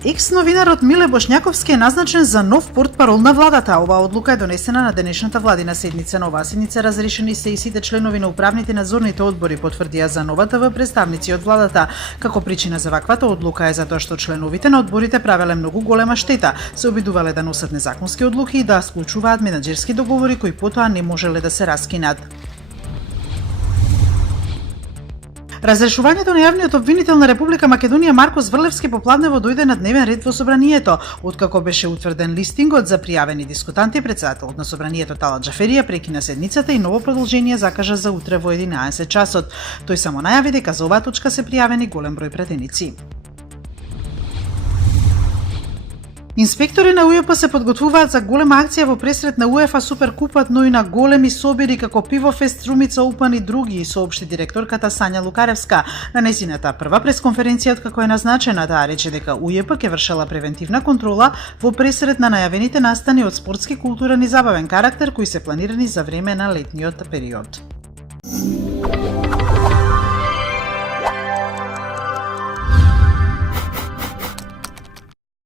Екс-новинарот Миле Бошњаковски е назначен за нов портпарол на владата. Оваа одлука е донесена на денешната владина седница. На оваа седница разрешени се и сите членови на управните и надзорните одбори, потврдија за новата в представници од владата. Како причина за ваквата одлука е затоа што членовите на одборите правеле многу голема штета, се обидувале да носат незаконски одлуки и да склучуваат менаџерски договори кои потоа не можеле да се раскинат. Разрешувањето на јавниот обвинител на Република Македонија Марко Зврлевски попладнево дојде на дневен ред во собранието, откако беше утврден листингот за пријавени дискутанти. Претседателот на собранието Талат Џаферија прекина седницата и ново продолжение закажа за утре во 11 часот. Тој само најави дека за оваа точка се пријавени голем број претеници. Инспектори на УЈП се подготвуваат за голема акција во пресрет на УЕФА Суперкупот, но и на големи собири како Пивофест, Струмица Упан и други, соопшти директорката Сања Лукаревска. На нејзината прва пресконференција откако е назначена, таа рече дека УЈП ќе вршела превентивна контрола во пресрет на најавените настани од спортски, културен и забавен карактер кои се планирани за време на летниот период.